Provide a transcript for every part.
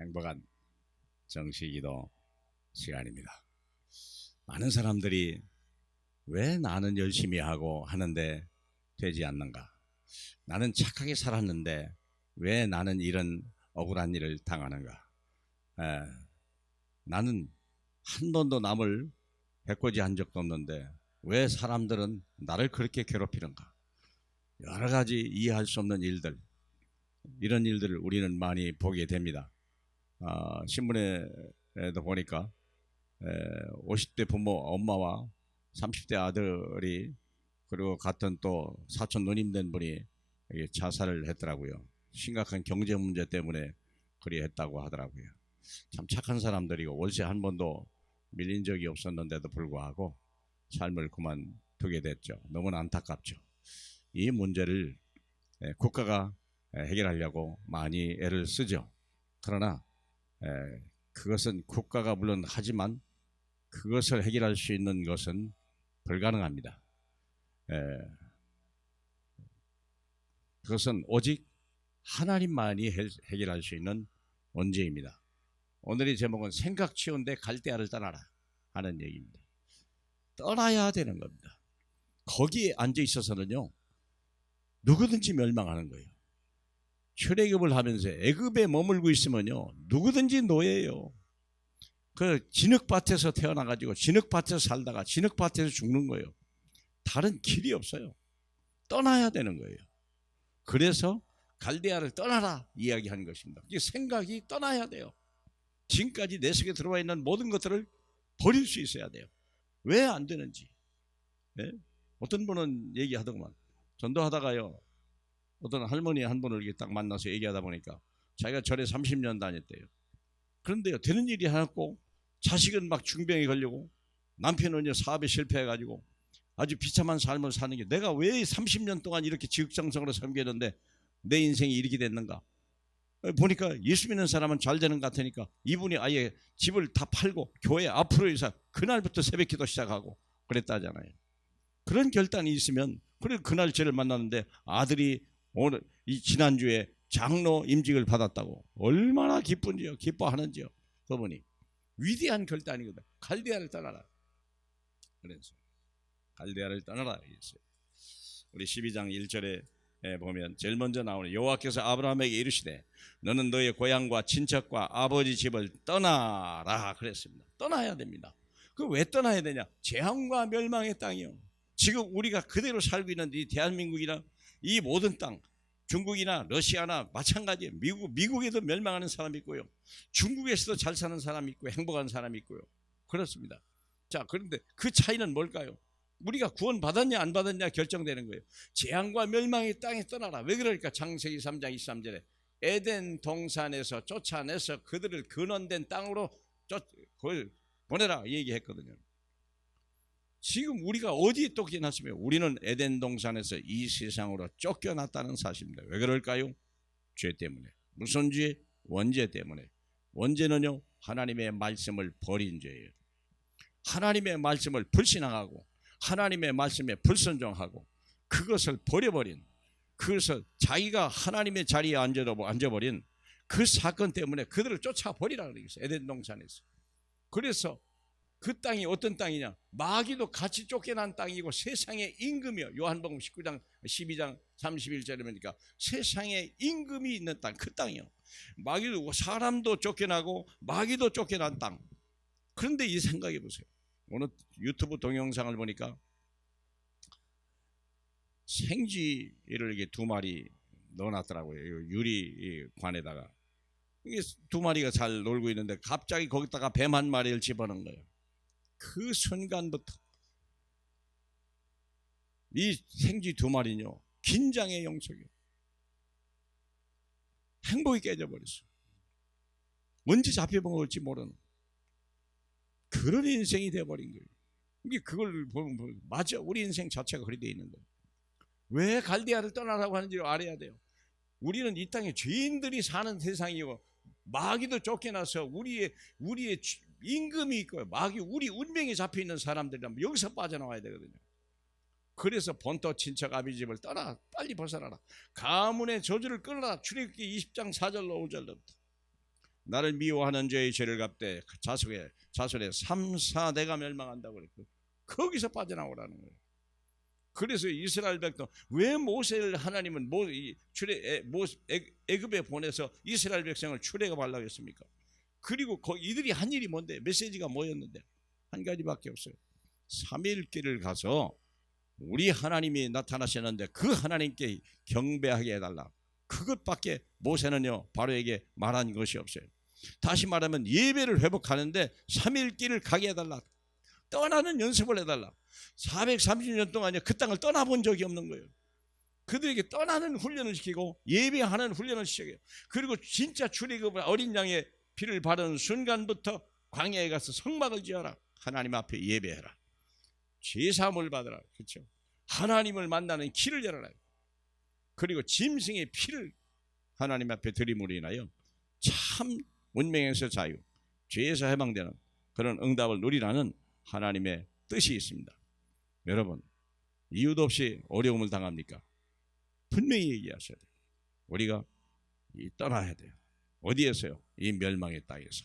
행복한 정시기도 시간입니다. 많은 사람들이 왜 나는 열심히 하고 하는데 되지 않는가? 나는 착하게 살았는데 왜 나는 이런 억울한 일을 당하는가? 에, 나는 한 번도 남을 해코지한 적도 없는데 왜 사람들은 나를 그렇게 괴롭히는가? 여러 가지 이해할 수 없는 일들, 이런 일들을 우리는 많이 보게 됩니다. 신문에도 보니까 50대 부모 엄마와 30대 아들이 그리고 같은 또 사촌 누님 된 분이 자살을 했더라고요. 심각한 경제 문제 때문에 그리 했다고 하더라고요. 참 착한 사람들이고 월세 한 번도 밀린 적이 없었는데도 불구하고 삶을 그만두게 됐죠. 너무나 안타깝죠. 이 문제를 국가가 해결하려고 많이 애를 쓰죠. 그러나 그것은 국가가 물론 하지만 그것을 해결할 수 있는 것은 불가능합니다. 그것은 오직 하나님만이 해결할 수 있는 문제입니다. 오늘의 제목은 생각 치운데 갈대아를 떠나라 하는 얘기입니다. 떠나야 되는 겁니다. 거기에 앉아 있어서는요 누구든지 멸망하는 거예요. 출애굽을 하면서 애굽에 머물고 있으면요 누구든지 노예예요. 그 진흙밭에서 태어나가지고 진흙밭에서 살다가 진흙밭에서 죽는 거예요. 다른 길이 없어요. 떠나야 되는 거예요. 그래서 갈대아를 떠나라 이야기하는 것입니다. 생각이 떠나야 돼요. 지금까지 내 속에 들어와 있는 모든 것들을 버릴 수 있어야 돼요. 왜 안 되는지. 네? 어떤 분은 얘기하더구만. 전도하다가요 어떤 할머니 한 분을 이렇게 딱 만나서 얘기하다 보니까 자기가 절에 30년 다녔대요. 그런데요 되는 일이 하나 없고 자식은 막 중병에 걸리고 남편은 사업에 실패해가지고 아주 비참한 삶을 사는 게 내가 왜 30년 동안 이렇게 지극정성으로 섬겼는데 내 인생이 이렇게 됐는가. 보니까 예수 믿는 사람은 잘 되는 것 같으니까 이분이 아예 집을 다 팔고 교회 앞으로 해서 그날부터 새벽기도 시작하고 그랬다잖아요. 그런 결단이 있으면 그래 그날 저를 만났는데 아들이 오늘 이 지난주에 장로 임직을 받았다고 얼마나 기쁜지요. 기뻐하는지요. 그분이 위대한 결단이거든. 갈대아를 떠나라. 그래서 갈대아를 떠나라 했어요. 우리 12장 1절에 보면 제일 먼저 나오는 여호와께서 아브라함에게 이르시되 너는 너의 고향과 친척과 아버지 집을 떠나라 그랬습니다. 떠나야 됩니다. 그 왜 떠나야 되냐? 재앙과 멸망의 땅이요. 지금 우리가 그대로 살고 있는 이 대한민국이나 이 모든 땅, 중국이나 러시아나 마찬가지예요. 미국에도 멸망하는 사람이 있고요. 중국에서도 잘 사는 사람이 있고 행복한 사람이 있고요. 그렇습니다. 자, 그런데 그 차이는 뭘까요? 우리가 구원 받았냐 안 받았냐 결정되는 거예요. 재앙과 멸망의 땅에 떠나라. 왜 그럴까? 창세기 3장 23절에 에덴 동산에서 쫓아내서 그들을 근원된 땅으로 보내라 얘기했거든요. 지금 우리가 어디에 쫓겨났으며 우리는 에덴 동산에서 이 세상으로 쫓겨났다는 사실입니다. 왜 그럴까요? 죄 때문에. 무슨 죄? 원죄 때문에. 원죄는요 하나님의 말씀을 버린 죄예요. 하나님의 말씀을 불신앙하고 하나님의 말씀에 불순종하고 그것을 버려버린, 그것을 자기가 하나님의 자리에 앉아버린 그 사건 때문에 그들을 쫓아버리라 그랬어요. 에덴 동산에서. 그래서 그 땅이 어떤 땅이냐? 마귀도 같이 쫓겨난 땅이고 세상의 임금이요. 요한복음 19장 12장 31절에 보니까 세상의 임금이 있는 땅, 그 땅이요. 마귀도 사람도 쫓겨나고 마귀도 쫓겨난 땅. 그런데 이 생각해 보세요. 오늘 유튜브 동영상을 보니까 생쥐를 이렇게 2마리 넣어놨더라고요. 유리관에다가. 이게 2마리가 잘 놀고 있는데 갑자기 거기다가 뱀 1마리를 집어넣은 거예요. 그 순간부터 이 생쥐 2마리는요 긴장의 영속이에요. 행복이 깨져버렸어요. 언제 잡혀먹을지 모르는 그런 인생이 되어버린 거예요. 이게 그걸 보면 맞아. 우리 인생 자체가 그리 되어 있는 거예요. 왜 갈대아를 떠나라고 하는지를 알아야 돼요. 우리는 이 땅에 죄인들이 사는 세상이고 마귀도 쫓겨나서 우리의 임금이 있고요. 마귀 우리 운명에 잡혀있는 사람들이라면 여기서 빠져나와야 되거든요. 그래서 본토 친척 아비 집을 떠나 빨리 벗어나라. 가문의 저주를 끊어라. 출애굽기 20장 4절로 5절부터 나를 미워하는 죄의 죄를 갚되 자손의 3, 4대가 멸망한다고 그랬고, 거기서 빠져나오라는 거예요. 그래서 이스라엘 백성, 왜 모세를 하나님은 애굽에 보내서 이스라엘 백성을 출애굽하려고 했습니까? 그리고 이들이 한 일이 뭔데? 메시지가 뭐였는데? 한 가지밖에 없어요. 3일길을 가서 우리 하나님이 나타나셨는데 그 하나님께 경배하게 해달라. 그것밖에 모세는요 바로에게 말한 것이 없어요. 다시 말하면 예배를 회복하는데 3일길을 가게 해달라. 떠나는 연습을 해달라. 430년 동안 그 땅을 떠나본 적이 없는 거예요. 그들에게 떠나는 훈련을 시키고 예배하는 훈련을 시켜요. 그리고 진짜 출애굽을 어린 양의 피를 바르는 순간부터 광야에 가서 성막을 지어라. 하나님 앞에 예배해라. 제사함을 받으라. 그렇죠? 하나님을 만나는 길을 열어라. 그리고 짐승의 피를 하나님 앞에 드림으로 인하여 참 운명에서 자유, 죄에서 해방되는 그런 응답을 누리라는 하나님의 뜻이 있습니다. 여러분, 이유도 없이 어려움을 당합니까? 분명히 얘기하셔야 돼요. 우리가 떠나야 돼요. 어디에서요? 이 멸망의 땅에서,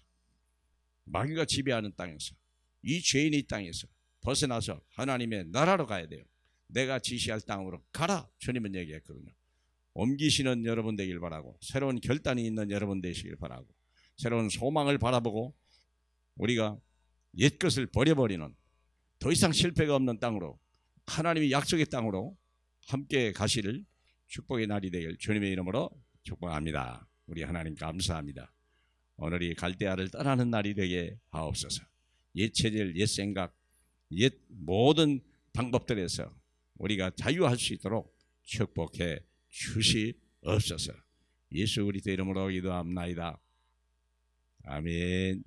마귀가 지배하는 땅에서, 이 죄인의 땅에서 벗어나서 하나님의 나라로 가야 돼요. 내가 지시할 땅으로 가라, 주님은 얘기했거든요. 옮기시는 여러분 되길 바라고, 새로운 결단이 있는 여러분 되시길 바라고, 새로운 소망을 바라보고 우리가 옛것을 버려버리는, 더 이상 실패가 없는 땅으로, 하나님의 약속의 땅으로 함께 가시를 축복의 날이 되길 주님의 이름으로 축복합니다. 우리 하나님 감사합니다. 오늘이 갈대아를 떠나는 날이 되게 하옵소서. 옛 체질, 옛 생각, 옛 모든 방법들에서 우리가 자유할 수 있도록 축복해 주시옵소서. 예수 그리스도 이름으로 기도합나이다. 아멘.